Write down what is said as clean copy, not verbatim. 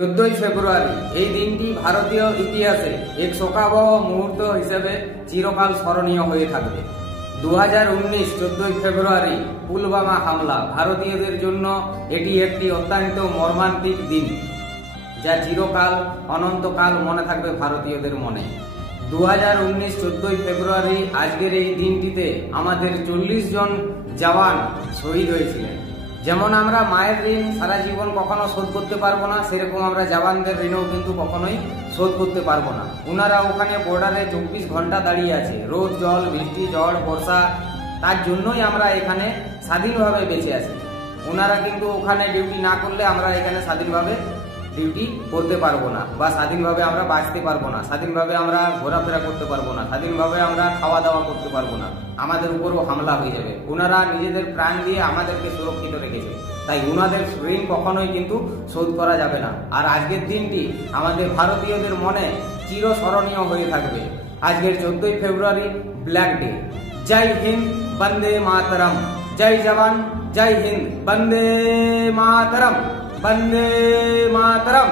14 ফেব্রুয়ারি এই দিনটি ভারতীয় ইতিহাসে এক শোকাবহ মুহূর্ত হিসেবে চিরকাল স্মরণীয় হয়ে থাকবে। 2019 14 ফেব্রুয়ারি পুলওয়ামা হামলা ভারতীয়দের জন্য এটি একটি অত্যন্ত মর্মান্তিক দিন, যা চিরকাল অনন্তকাল মনে থাকবে ভারতীয়দের মনে। 2019 14 ফেব্রুয়ারি আজকের এই দিনটিতে আমাদের 40 জন জওয়ান শহীদ হয়েছিলেন। যেমন আমরা মায়ের ঋণ সারা জীবন কখনো শোধ করতে পারবো না, সেরকম আমরা জওয়ানদের ঋণও কিন্তু কখনোই শোধ করতে পারবো না। ওনারা ওখানে বর্ডারে 24 ঘন্টা দাঁড়িয়ে আছে, রোদ জল বৃষ্টি ঝড় বর্ষা, তার জন্যই আমরা এখানে স্বাধীনভাবে বেঁচে আছি। ওনারা কিন্তু ওখানে ডিউটি না করলে আমরা এখানে স্বাধীনভাবে ডিউটি করতে পারবো না, বা স্বাধীনভাবে আমরা বাঁচতে পারবো না, স্বাধীনভাবে আমরা ঘোরাফেরা করতে পারবো না, স্বাধীনভাবে আমরা খাওয়া দাওয়া করতে পারবো না, আমাদের উপরও হামলা হয়ে যাবে। ওনারা নিজেদের প্রাণ দিয়ে আমাদেরকে সুরক্ষিত রেখেছে, তাই ওনাদের ঋণ কখনোই কিন্তু শোধ করা যাবে না। আর আজকের দিনটি আমাদের ভারতীয়দের মনে চিরস্মরণীয় হয়ে থাকবে। আজকের 14 ফেব্রুয়ারি ব্ল্যাক ডে। জয় হিন্দ, বন্দে মাতরম। জয় জওয়ান, জয় হিন্দ, বন্দে মাতরম, বন্দে মাতরম।